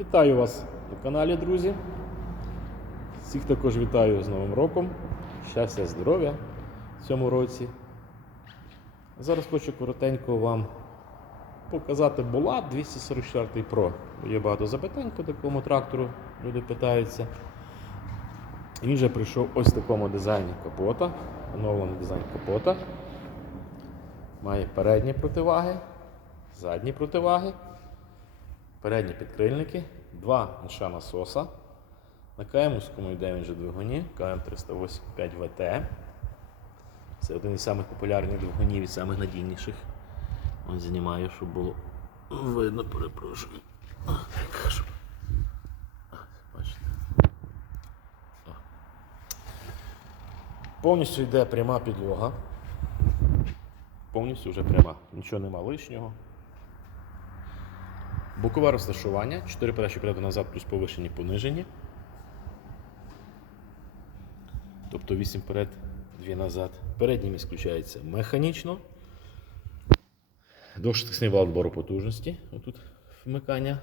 Вітаю вас на каналі, друзі. Всіх також вітаю з Новим роком. Щастя, здоров'я в цьому році. Зараз хочу коротенько вам показати Булат 244 Pro. Є багато запитань по такому трактору, люди питаються. Він вже прийшов ось в такому дизайні капота, оновлений дизайн капота. Має передні противаги, задні противаги, передні підкрильники, два нша насоса. На КМському йде він двигуні, КМ385 ВТ. Це один із самих популярних двигунів і самих надійніших. Ось знімаю, щоб було видно, перепрошую. О. Повністю йде пряма підлога. Повністю вже пряма. Нічого нема лишнього. Бокове розташування. 4 передачі вперед назад плюс повишені понижені. Тобто 8 вперед, 2 назад. Передній міст включається механічно. Довшотисний вал відбору потужності. Отут вмикання.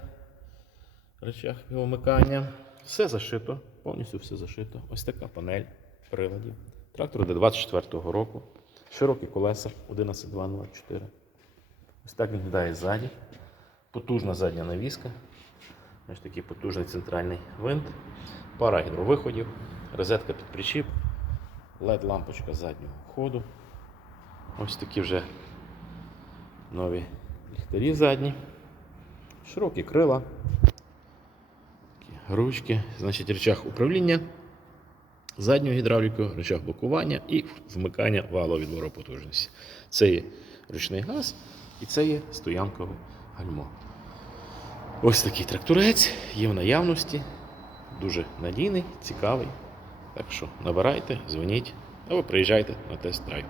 Речах його вмикання. Все зашито, повністю все зашито. Ось така панель приладів. Трактор до 24-го року. Широкі колеса 11204. Ось так він виглядає ззаді. Потужна задня навіска. Ось такий потужний центральний винт. Пара гідровиходів, розетка під причіп, LED-лампочка заднього ходу. Ось такі вже нові ліхтарі задні. Широкі крила, ручки, значить речах управління, задньою гідравлікою, речах блокування і вмикання валу відбору потужності. Це є ручний газ і це є стоянкове гальмо. Ось такий тракторець є в наявності. Дуже надійний, цікавий. Так що набирайте, дзвоніть або приїжджайте на тест-драйв.